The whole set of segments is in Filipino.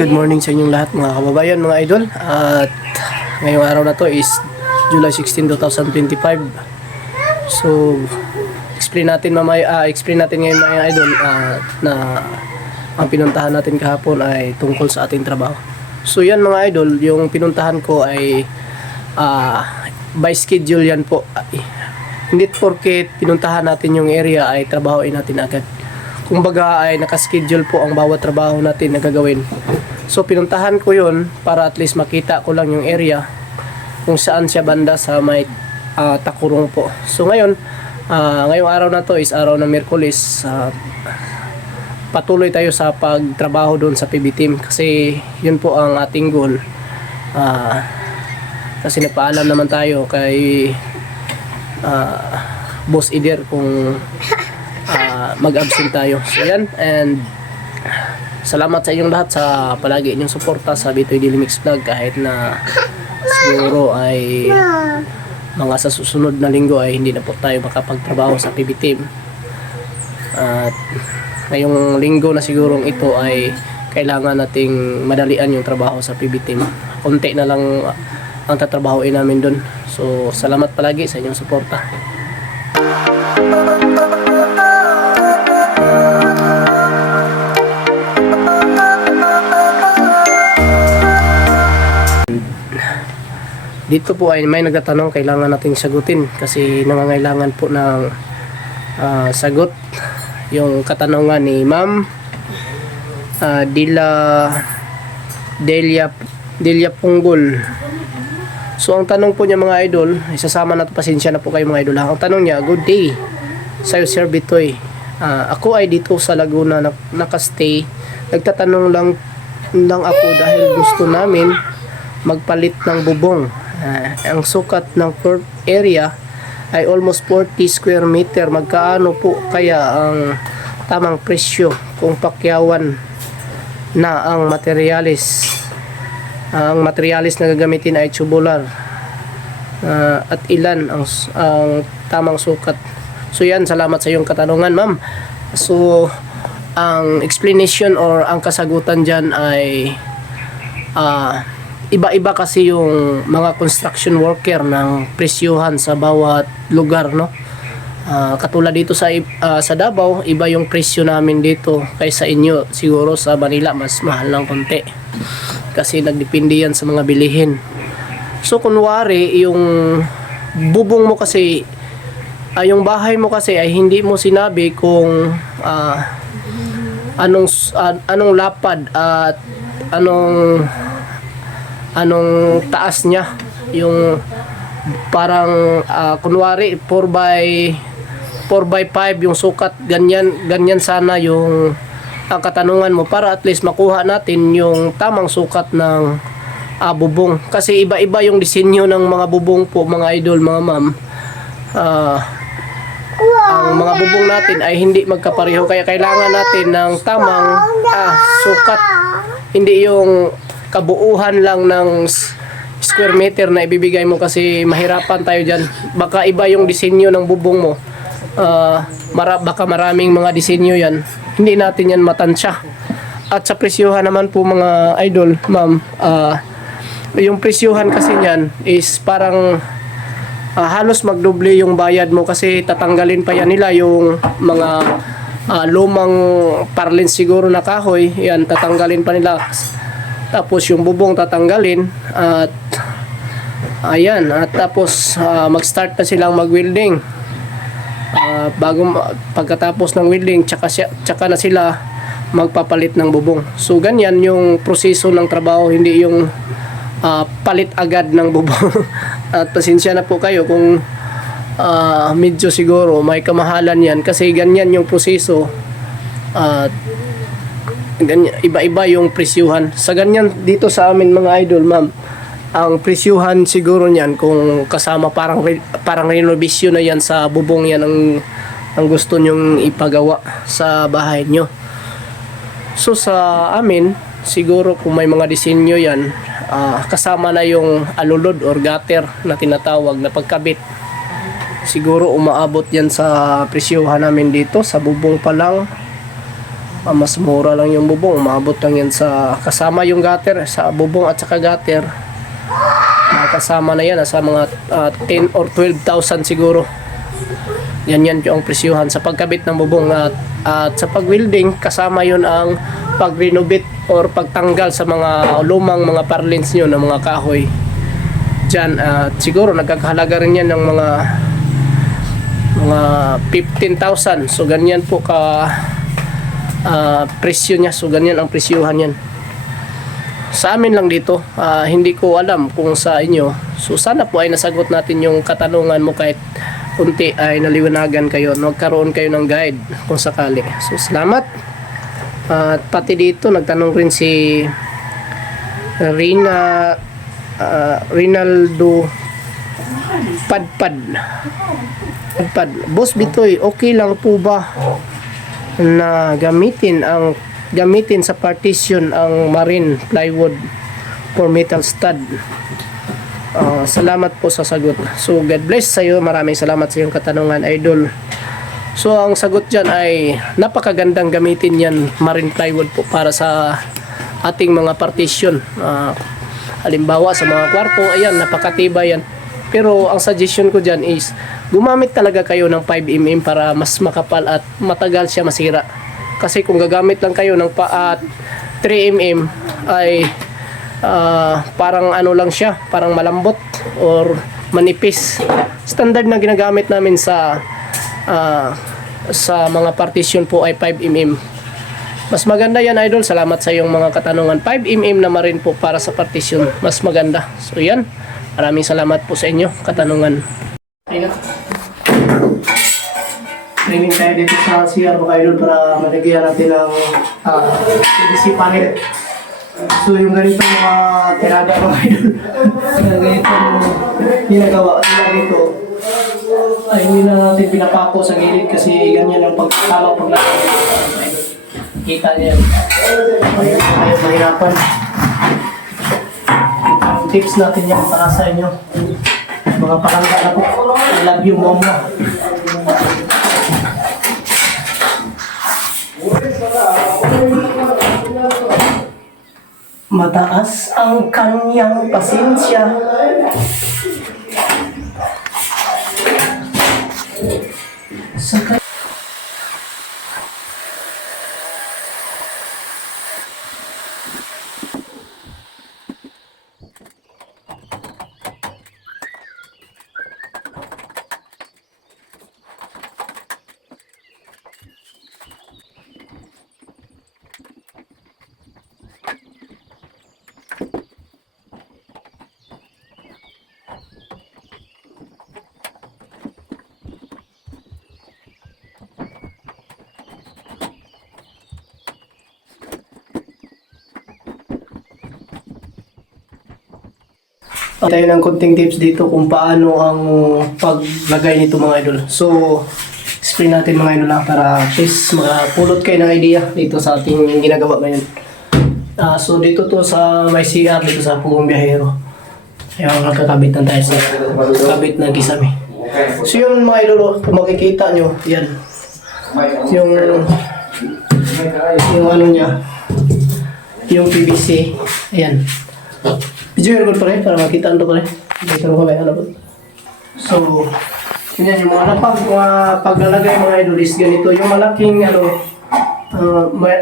Good morning sa inyong lahat mga kababayan, mga idol. At ngayong araw na to is July 16, 2025. So, explain natin ngayon mga idol na ang pinuntahan natin kahapon ay tungkol sa ating trabaho. So, yan mga idol, yung pinuntahan ko ay by schedule yan po. Hindi porket pinuntahan natin yung area ay trabahoin natin agad. Kumbaga ay nakaschedule po ang bawat trabaho natin na gagawin. So pinuntahan ko yun para at least makita ko lang yung area kung saan siya banda sa may Takurong po. So ngayong araw na to is araw ng Miyerkules. Patuloy tayo sa pagtrabaho doon sa PB team kasi yun po ang ating goal. Kasi napaalam naman tayo kay Boss Ider kung mag-absent tayo. So yan, and salamat sa inyong lahat sa palagi inyong suporta sa Bitoy Daily Mix Vlog, kahit na siguro ay mga sa susunod na linggo ay hindi na po tayo makapagtrabaho sa PB team. At ngayong linggo na sigurong ito ay kailangan nating madalian yung trabaho sa PB team. Konti na lang ang tatrabahoin namin dun. So salamat palagi sa inyong suporta. Dito po ay may nagtatanong, kailangan nating sagutin kasi nangangailangan po ng sagot yung katanungan ni Ma'am Delia Punggol. So ang tanong po niya mga idol, isasama na to, pasensya na po kayo mga idol. Ang tanong niya, good day sa'yo Sir Bitoy. Ako ay dito sa Laguna nakastay. Nagtatanong lang ako dahil gusto namin magpalit ng bubong. Ang sukat ng court area ay almost 40 square meter. Magkaano po kaya ang tamang presyo kung pakyawan na ang materialis? Ang materialis na gagamitin ay tubular. At ilan ang tamang sukat? So yan, salamat sa iyong katanungan, ma'am. So ang explanation or ang kasagutan dyan ay iba-iba kasi yung mga construction worker ng presyuhan sa bawat lugar, no? Katulad dito sa Davao, iba yung presyo namin dito kaysa inyo. Siguro sa Manila mas mahal ng konti kasi nagdepende yan sa mga bilihin. So kunwari yung bubong mo kasi yung bahay mo kasi ay hindi mo sinabi kung anong lapad at anong taas niya, yung parang kunwari 4x5 yung sukat, ganyan sana yung ang katanungan mo para at least makuha natin yung tamang sukat ng bubong, kasi iba-iba yung disenyo ng mga bubong po mga idol, mga ma'am. Ang mga bubong natin ay hindi magkapareho, kaya kailangan natin ng tamang sukat, hindi yung kabuuhan lang ng square meter na ibibigay mo kasi mahirapan tayo dyan. Baka iba yung disenyo ng bubong mo. Baka maraming mga disenyo yan. Hindi natin yan matansya. At sa presyuhan naman po mga idol, ma'am, yung presyuhan kasi niyan is parang halos magdoble yung bayad mo kasi tatanggalin pa yan nila yung mga lumang parlins siguro na kahoy. Yan, tatanggalin pa nila. Tapos yung bubong tatanggalin at ayan, at tapos mag-start na silang mag-welding. Pagkatapos ng welding, tsaka na sila magpapalit ng bubong. So ganyan yung proseso ng trabaho, hindi yung palit agad ng bubong. At pasensya na po kayo kung medyo siguro may kamahalan yan kasi ganyan yung proseso. Iba-iba yung presyuhan. Sa ganyan dito sa amin mga idol, ma'am, ang presyuhan siguro niyan kung kasama parang renovation na yan sa bubong yan ang gusto nyong ipagawa sa bahay nyo. So sa amin, siguro kung may mga disenyo yan, kasama na yung alulod or gutter na tinatawag na pagkabit. Siguro umaabot yan sa presyuhan namin dito sa bubong pa lang Mas mura lang yung bubong, umabot lang yan sa kasama yung gutter, sa bubong at saka gutter. Kasama na yan sa mga 10 or 12,000 siguro. Yan yung presyuhan sa pagkabit ng bubong at sa pag-welding, kasama yun ang pag-renovate or pagtanggal sa mga lumang mga parlins nyo ng mga kahoy dyan. At siguro nagkakahalaga rin yan ng mga 15,000. So ganyan po ka presyo niya. So ganyan ang presyuhan yan sa amin lang dito. Hindi ko alam kung sa inyo. So sana po ay nasagot natin yung katanungan mo, kahit kunti ay naliwanagan kayo, nagkaroon kayo ng guide kung sakali. So salamat. At pati dito nagtanong rin si Rinaldo Padpad. Boss Bitoy, okay lang po ba na gamitin sa partition ang marine plywood for metal stud? Salamat po sa sagot. So God bless sa iyo, maraming salamat sa iyong katanungan, idol. So ang sagot dyan ay napakagandang gamitin yan, marine plywood po, para sa ating mga partition. Halimbawa sa mga kwarto, ayan, napakatibay yan. Pero ang suggestion ko dyan is gumamit talaga kayo ng 5mm para mas makapal at matagal siya masira. Kasi kung gagamit lang kayo ng 3mm ay parang ano lang siya, parang malambot or manipis. Standard na ginagamit namin sa mga partition po ay 5mm. Mas maganda yan, idol. Salamat sa iyong mga katanungan. 5mm naman rin po para sa partition, mas maganda. So yan, maraming salamat po sa inyo katanungan. Ayun. Training tayo dito sa CR mga idol para malagyan natin ng PVC panel. So yung ganito mga tirada mga idol, ganito ginagawa nila dito ay hindi na natin pinapako sa gilid kasi ganyan ang pagkakalong paglagay. Kita niya yan. Ayun tayo mahirapan. Ang tips natin yan para sa inyo, mga palangga na po. I love you, mama. Mataas ang kanyang pasensya. Tayo ng konting tips dito kung paano ang paglagay nito mga idol. So, explain natin mga idol lang para at least makapulot kayo ng idea dito sa ating ginagawa ngayon. So, dito to sa may CR, dito sa Pugong Biyahero. Ayan, nakakabit na tayo sa kabit ng kisame. So, yun mga idol, kung makikita nyo, yan. Yung ano niya, yung PVC, ayan. Video record pa rin para makita ito pa rin. Dito mo kami ano po. So, yun yung mga paglalagay mga idol is ganito. Yung malaking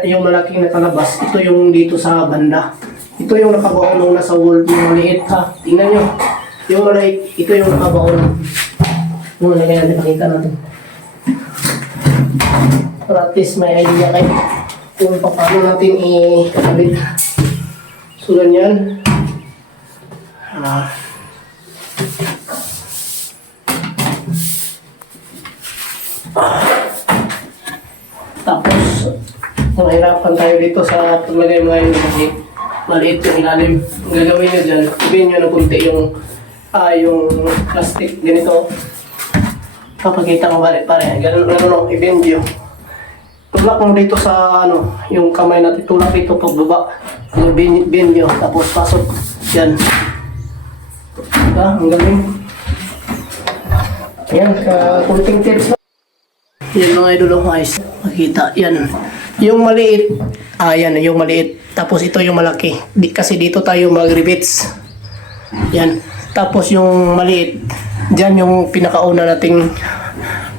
yung malaking nakalabas, ito yung dito sa banda. Ito yung nakabaon nung nasa wall, yung maliit ha. Tingnan nyo. Yung maliit, ito yung nakabaon. Yung malagay natin, pakita natin. Para at least may idea kayo kung paano natin i-kabit. So, ganyan. Tapos mahirapan tayo dito sa paglagay mga yun kasi maliit yung ilalim. Ang gagawin nyo dyan, sabihin nyo na kunti yung plastic ganito. Kapagkita mo balik pare, ganun i-bend nyo. Tulak mo dito sa yung kamay natin, tulak dito pagbaba. Yung bend nyo, tapos pasok yan. Ang galing. Yan, kunting tips. Yan mga idol, guys. Makita, yan. Yung maliit, yan, yung maliit. Tapos ito yung malaki. Kasi dito tayo mag-rivets. Yan. Tapos yung maliit, dyan yung pinakauna nating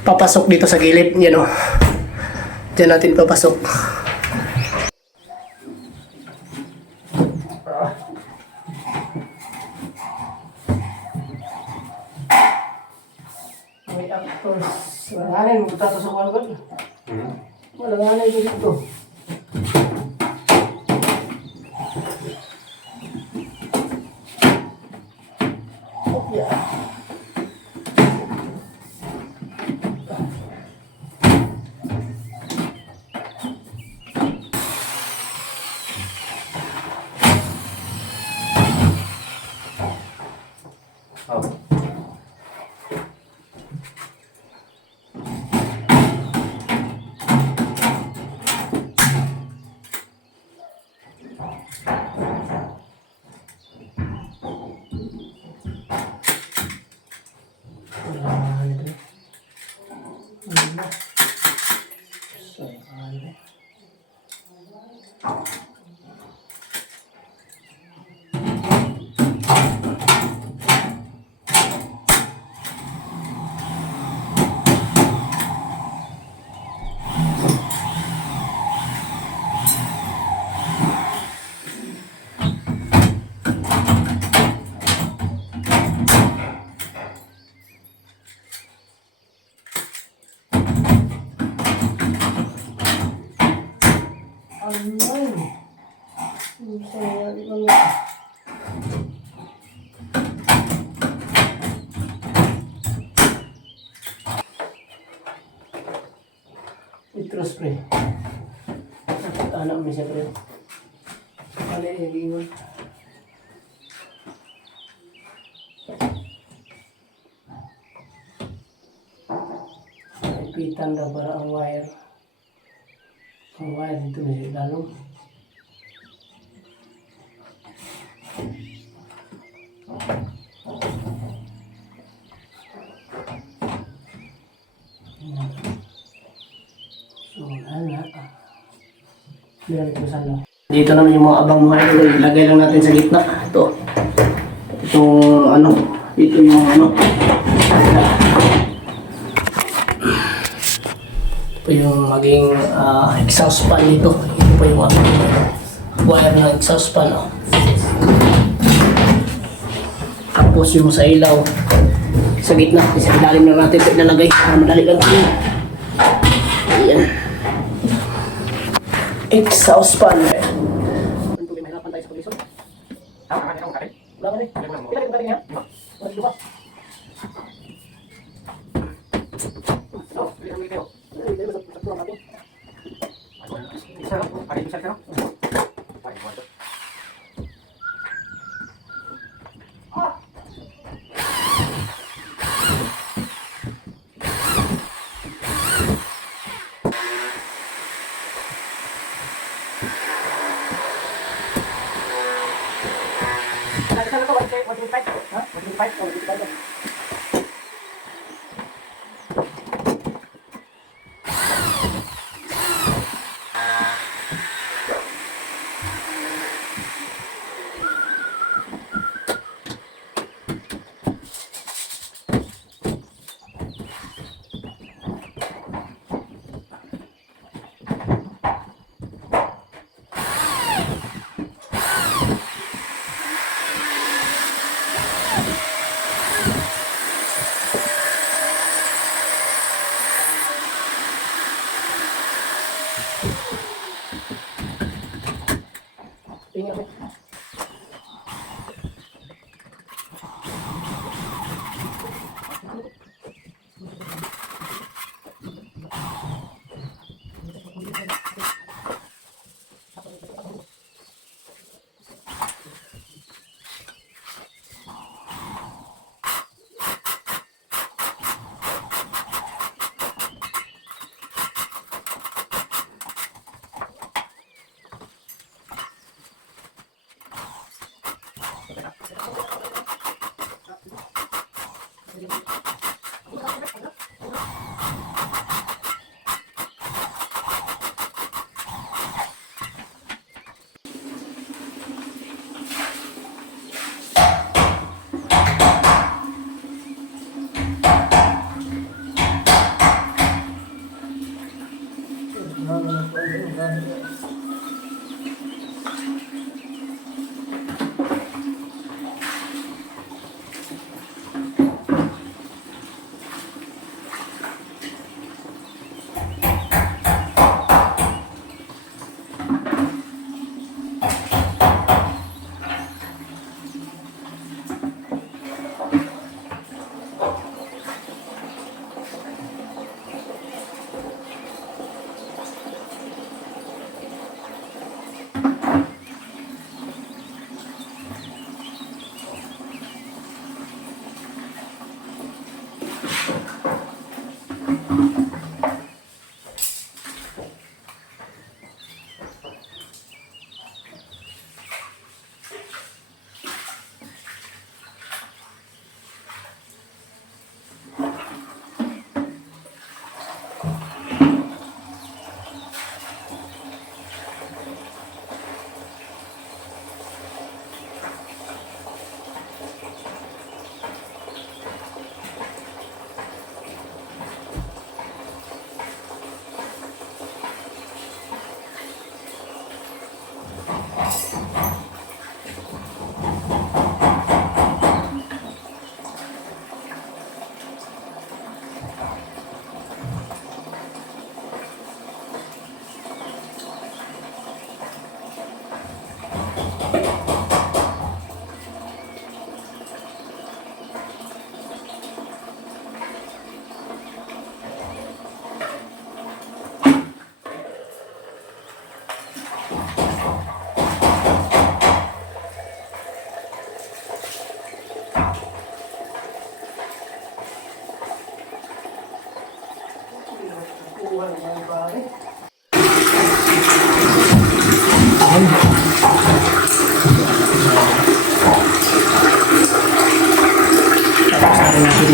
papasok dito sa gilid. Yan o. Dyan natin papasok. Wait up first. Walanganin, magtatasok ako agad. Walanganin dito. Nitro spray. Anak mo siya pre. Ano yung ingon? Ipitan na para ang wire. Ang wire dito na siya lalong. Dito naman yung mga abang wire, ilagay lang natin sa gitna. Ito. Itong ano, ito yung ano. Ito yung maging exhaust fan dito. Ito po yung wire ng exhaust fan. Oh. Tapos yung sa ilaw, sa gitna, sa ilalim na natin ito ilalagay. Madali lang ito. Ayan. Exhaust fan. Mahirapan tayo sa pag-isot. Wala ka rin. Ilan yung karin niya? Wala siya ba? Tingnan ko.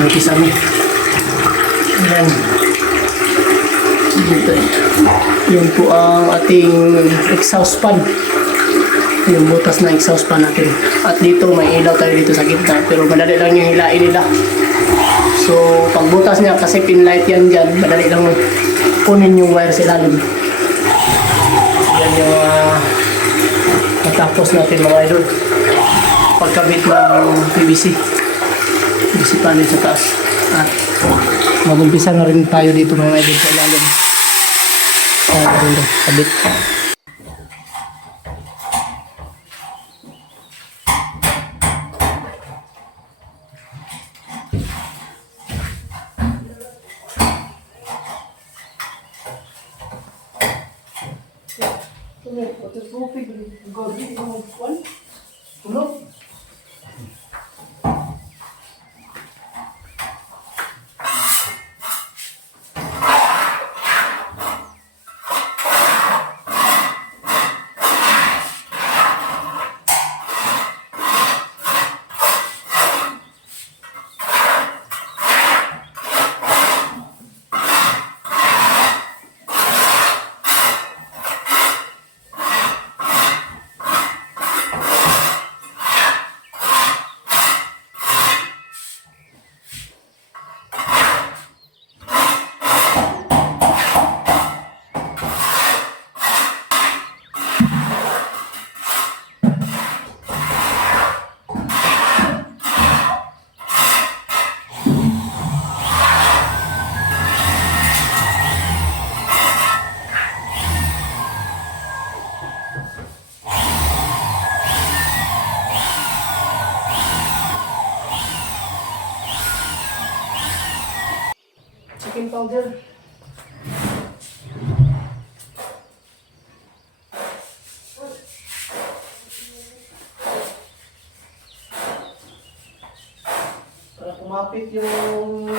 Nagkis kami. Ayan. Dito. Yun po ang ating exhaust fan. Yung butas na exhaust fan natin. At dito may ilaw tayo dito sa gitna. Pero madali lang yung hilain nila. So pag butas niya, kasi pinlight yan dyan, madali lang kunin yung wire sa ilalim. Yan yung matapos natin mga idol. Pagkabit ng PVC panel sa taas. At mag-umpisa na rin tayo dito mga idol sa ilalim. Kabit. Chicken powder. Para kumapit yung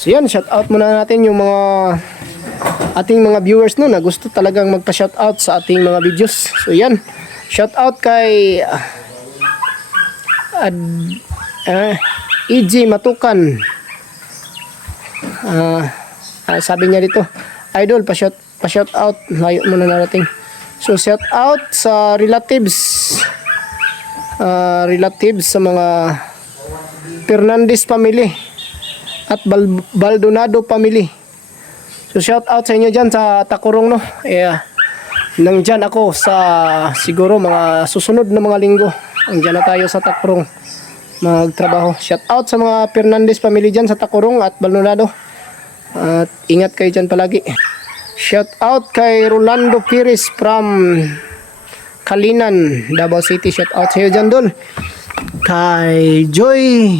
So yan, shout out muna natin yung mga ating mga viewers no na gusto talagang magpa-shout out sa ating mga videos. So yan, shout out kay EJ Matukan. Sabi niya dito, idol, pa-shout out, layo muna natin. So shout out sa relatives sa mga Fernandez family at Baldonado family. So shout out sa inyo dyan sa Takurong no. Nandyan ako sa siguro mga susunod na mga linggo. Nandyan na tayo sa Takurong magtrabaho. Shout out sa mga Fernandez family dyan sa Takurong at Baldonado. At ingat kayo dyan palagi. Shout out kay Rolando Piris from Kalinan, Davao City. Shout out sa iyo dyan dol. Kay Joy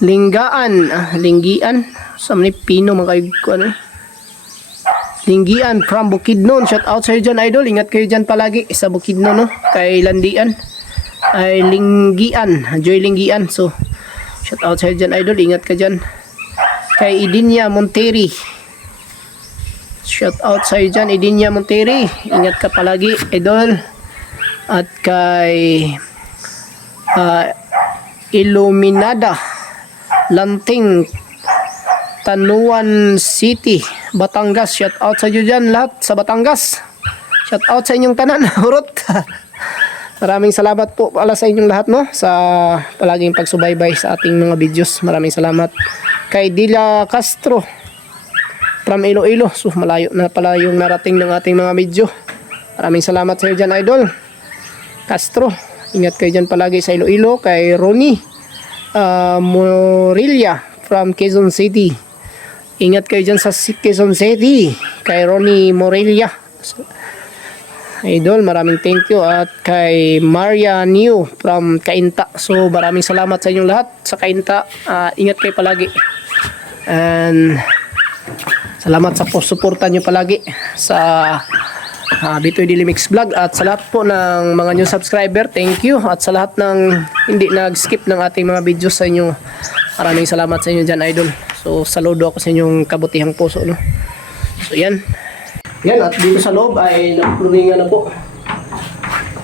Linggian sa mga Pino mga ano, Linggian from Bukidnon. Shout out sa iyo dyan idol, ingat kayo dyan palagi sa Bukidnon no. Kay Landian ay Linggian, Joy Linggian. So shout out sa iyo dyan idol, ingat ka dyan. Kay Idinya Monteri, shout out sa iyo dyan Idinya Monteri, ingat ka palagi idol. at kay Iluminada Lanting, Tanuan City, Batangas. Shout out sa inyo dyan lahat sa Batangas. Shout out sa inyong tanan. Urot. Maraming salamat po pala sa inyong lahat, no, sa palaging pagsubaybay sa ating mga videos. Maraming salamat kay Dila Castro from Iloilo. So malayo na pala yung narating ng ating mga video. Maraming salamat sa iyo dyan, Idol Castro. Ingat kayo dyan palagi sa Iloilo. Kay Ronnie Morilla from Quezon City. Ingat kayo dyan sa Quezon City. Kay Ronnie Morilla, Idol, maraming thank you. At kay Maria New from Cainta. So maraming salamat sa inyong lahat sa Cainta. Ingat kayo palagi. And salamat sa suporta nyo palagi sa Bitoy Daily Mix Vlog. At sa lahat po ng mga new subscriber, thank you. At sa lahat ng hindi nag-skip ng ating mga videos sa inyo, maraming salamat sa inyo dyan, Idol. So saludo ako sa inyong kabutihang puso, no? So yan. Yan, at dito sa loob ay nag-flooringan na po.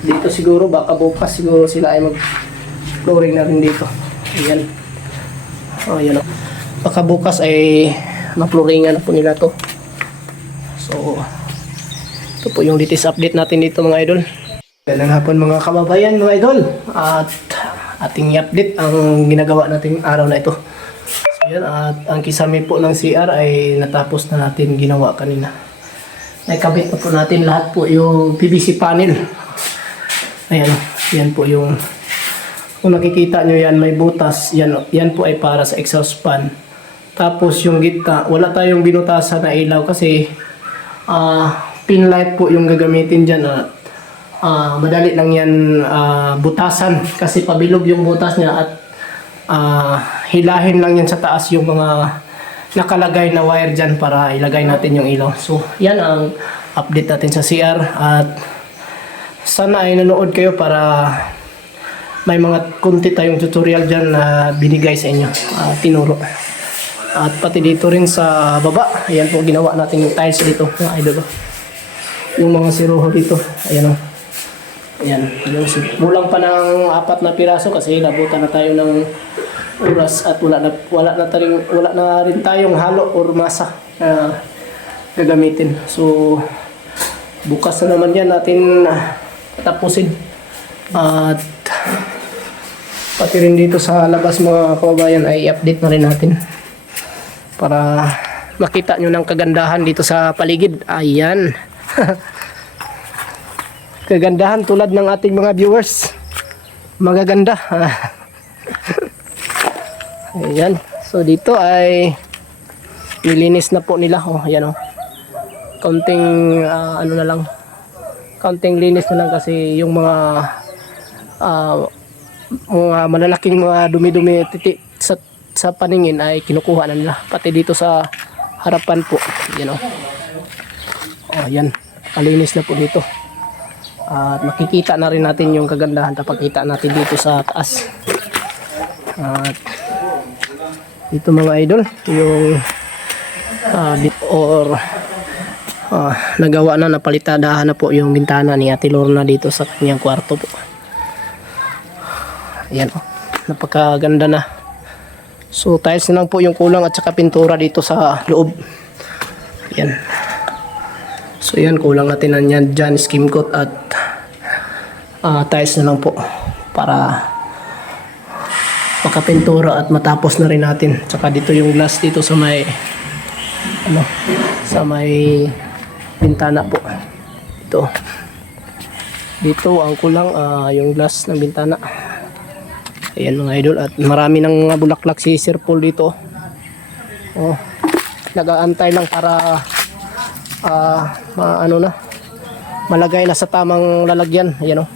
Dito siguro, baka bukas siguro sila ay mag-flooring na rin dito. Ayan. O, yan o. Baka bukas ay na-flooringan na po nila to. So, ito po yung latest update natin dito, mga idol. Ganang hapon mga kababayan, mga idol. At ating i-update ang ginagawa nating araw na ito. So, yan, at ang kisame po ng CR ay natapos na natin ginawa kanina. Nakabit na po natin lahat po yung PVC panel. Ayan, yan po yung, kung nakikita nyo yan, may butas. Yan po ay para sa exhaust fan. Tapos yung gitna, wala tayong binutasan na ilaw kasi pin light po yung gagamitin dyan. Madali lang yan butasan kasi pabilog yung butas niya at hilahin lang yan sa taas yung mga nakalagay na wire dyan para ilagay natin yung ilaw. So, yan ang update natin sa CR. At sana ay nanood kayo para may mga kunti tayong tutorial dyan na binigay sa inyo, tinuro. At pati dito rin sa baba, ayan po ginawa natin yung tiles dito, mga idol. Yung mga siruho dito, ayan o. Ayan, kulang pa ng 4 na piraso kasi nabutan na tayo ng oras at wala na rin tayong halo or masa na gagamitin. So bukas na naman yan natin tapusin. At pati rin dito sa labas, mga kababayan, ay update na rin natin para makita nyo ng kagandahan dito sa paligid. Ayan. Kagandahan tulad ng ating mga viewers, magaganda. Ayan. So dito ay nilinis na po nila. Oh, ayan oh. Kaunting ano na lang. Kaunting linis na lang kasi yung mga malalaking mga dumi-dumi sa paningin ay kinukuha na nila. Pati dito sa harapan po. Ayan oh. Oh, ayan. Kalinis na po dito. At makikita na rin natin yung kagandahan. Tapakita natin dito sa taas. At dito, mga idol, yung nagawa na, napalitadahan na po yung bintana ni Ate Lorna dito sa kanyang kwarto po. Ayan o, napakaganda na. So tiles na lang po yung kulang at saka pintura dito sa loob. Ayan. So yan, kulang natin na yan dyan, skim coat at tiles na lang po para makapintura at matapos na rin natin. Tsaka dito yung glass dito sa may sa may bintana po. Dito ang kulang yung glass ng bintana. Ayan, mga idol, at marami ng mga bulaklak si Sir Paul dito. Oh, nag-aantay lang para malagay na sa tamang lalagyan. Ayan oh.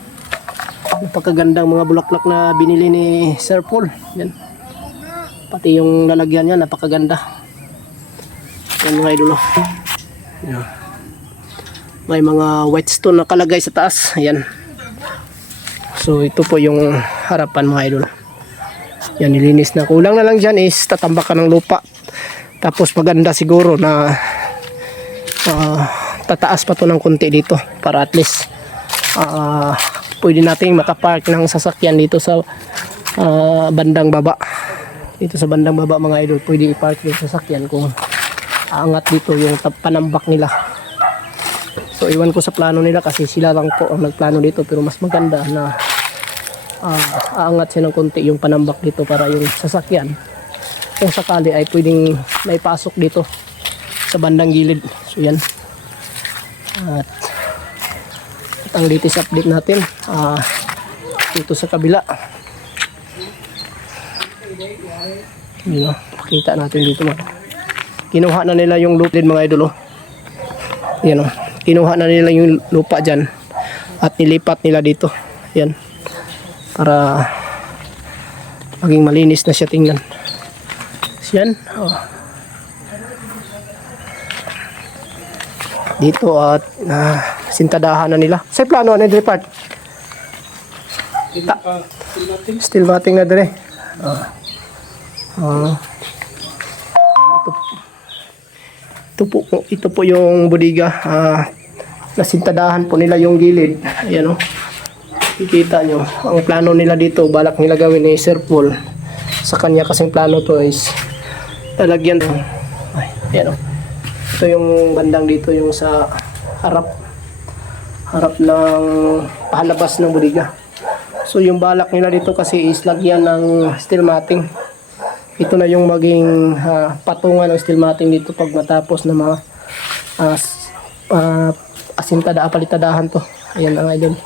Napakagandang mga bulaklak na binili ni Sir Paul. Yan. Pati yung lalagyan niya napakaganda. Yan, mga idol. Yan. May mga white stone na kalagay sa taas. Ayan. So ito po yung harapan, mga idol. Yan, nilinis na. Kulang na lang dyan is tatambakan ng lupa. Tapos maganda siguro na tataas pa to ng konti dito para at least pwede nating makapark ng sasakyan dito sa bandang baba. Dito sa bandang baba mga idol, pwede i-park yung sasakyan kung aangat dito yung panambak nila. So iwan ko sa plano nila kasi sila lang po ang nagplano dito, pero mas maganda na aangat siya ng konti yung panambak dito para yung sasakyan kung sakali ay pwedeng maipasok dito sa bandang gilid. So yan. At ang latest update natin dito sa kabila. Yun, pakita natin dito mga. Kinuha na nila yung lupa mga idol. Yan, kinuha na nila yung lupa dyan at nilipat nila dito. Yan, para maging malinis na siya tingnan. Yan, dito at sintadahan na nila. Sa plano na dire part. Steel matting na dire. Ito po yung bodega. Nasintadahan po nila yung gilid. Ayan o. Kikita nyo. Ang plano nila dito, balak nila gawin ni Sir Paul. Sa kanya kasing plano to is lalagyan. Ayan o. Ito yung bandang dito, yung sa harap ng palabas ng bodega. So yung balak nila dito kasi is lagyan ng steel matting. Ito na yung maging patungan ng steel matting dito pag matapos na mga palitadahan to. Ayan ang idol.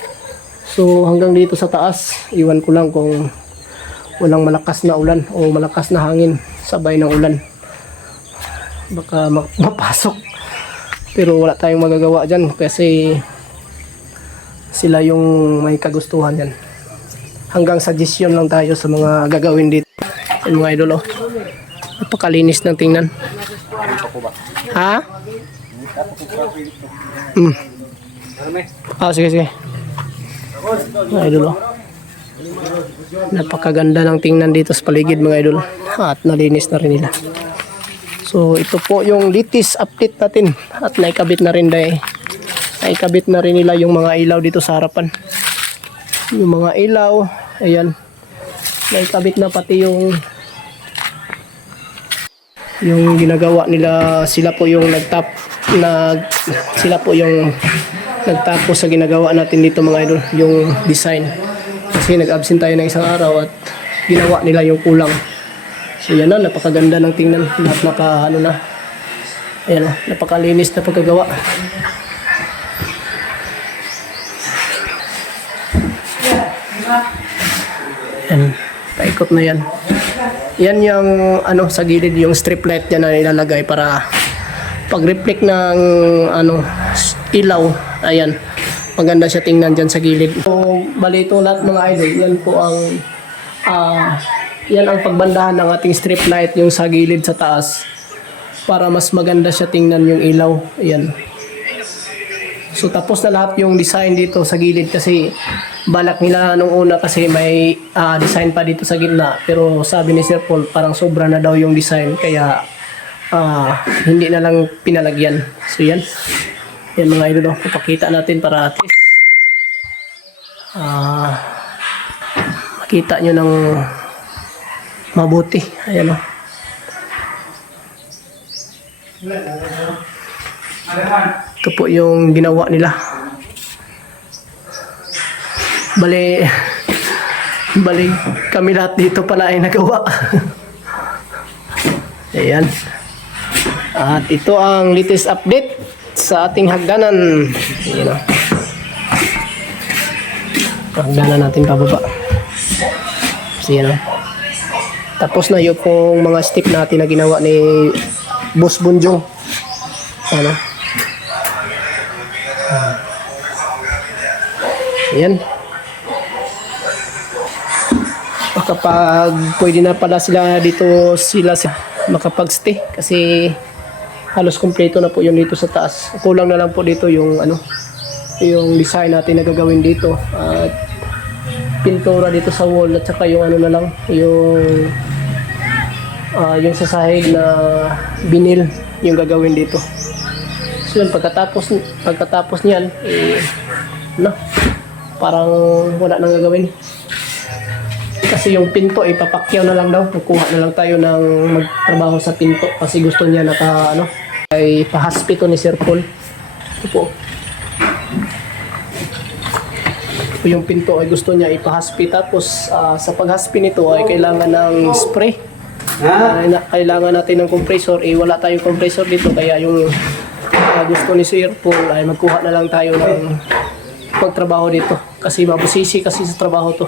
So hanggang dito sa taas, iwan ko lang kung walang malakas na ulan o malakas na hangin sabay ng ulan. Baka mapasok, pero wala tayong magagawa dyan kasi sila yung may kagustuhan yan. Hanggang suggestion lang tayo sa mga gagawin dito. Yan mga idol, napakalinis ng tingnan. Ha? Sige mga idol, napakaganda ng tingnan dito sa paligid mga idol at nalinis na rin nila. So ito po yung latest update natin at naikabit na rin nila yung mga ilaw dito sa harapan. Yung mga ilaw, ayan, naikabit na pati yung ginagawa nila. Sila po yung nagtapos sa ginagawa natin dito mga idol, yung design. Kasi nag-absent tayo ng isang araw at ginawa nila yung kulang. So yan na, napakaganda ng tingnan. Ayan, napakalinis na pagkagawa. Yan, paikot na yan. Yan yung sa gilid, yung strip light yan na nilalagay para pag-reflect ng ilaw. Ayan, maganda siya tingnan dyan sa gilid. So bali ito lahat mga idol, yan po ang yan ang pagbandahan ng ating strip light, yung sa gilid sa taas, para mas maganda siya tingnan yung ilaw. Ayan. So tapos na lahat yung design dito sa gilid kasi balak nila nung una kasi may design pa dito sa gitna, pero sabi ni Sir Paul parang sobra na daw yung design kaya hindi na lang pinalagyan. So yan. Yan mga idol, papakita natin para at least makita nyo ng mabuti. Ayan o. Ito po yung ginawa nila. Bali kami lahat dito pala ay nagawa. Ayan. At ito ang latest update sa ating hagdanan. Ayan o. Hagdanan natin pababa. So yan o. Tapos na yung pong mga step natin na ginawa ni Boss Bunjong. Ano? Ayan. Kapag pwede na pala sila dito makapag-stay kasi halos kompleto na po yun dito sa taas. Kulang na lang po dito yung yung design natin na gagawin dito at pintura dito sa wall at saka yung na lang yung sa sahig na binil yung gagawin dito. So yun, pagkatapos niyan parang wala nang gagawin. Kasi yung pinto ipapakyaw na lang daw. Magkuha na lang tayo ng magtrabaho sa pinto kasi gusto niya ay pahaspito ni Sir Paul. Ito po. Yung pinto ay gusto niya ipahaspi, tapos sa paghaspi nito ay kailangan ng spray. Kailangan natin ng compressor, wala tayong compressor dito, kaya yung gusto ni Sir Paul ay magkuha na lang tayo ng pagtrabaho dito kasi mabusisi kasi sa trabaho to.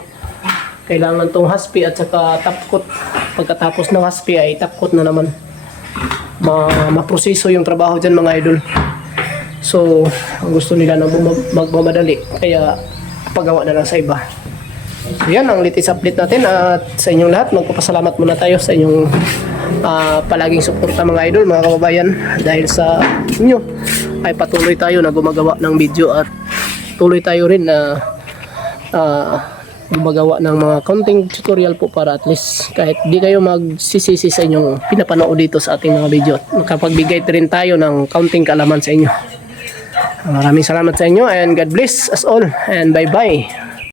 Kailangan tong haspi at saka tapkot. Pagkatapos ng haspi ay tapkot na naman. Maproseso yung trabaho dyan mga idol. So ang gusto nila na magmamadali, kaya pagawa na lang sa iba. So yan ang latest update natin, at sa inyong lahat magpapasalamat muna tayo sa inyong palaging suporta mga idol, mga kababayan. Dahil sa inyo ay patuloy tayo na gumagawa ng video at tuloy tayo rin na gumagawa ng mga content tutorial po, para at least kahit di kayo magsisisi sa inyong pinapanood dito sa ating mga video, makapagbigay rin tayo ng kaunting kaalaman sa inyo. Maraming salamat sa inyo, and God bless us all, and bye bye.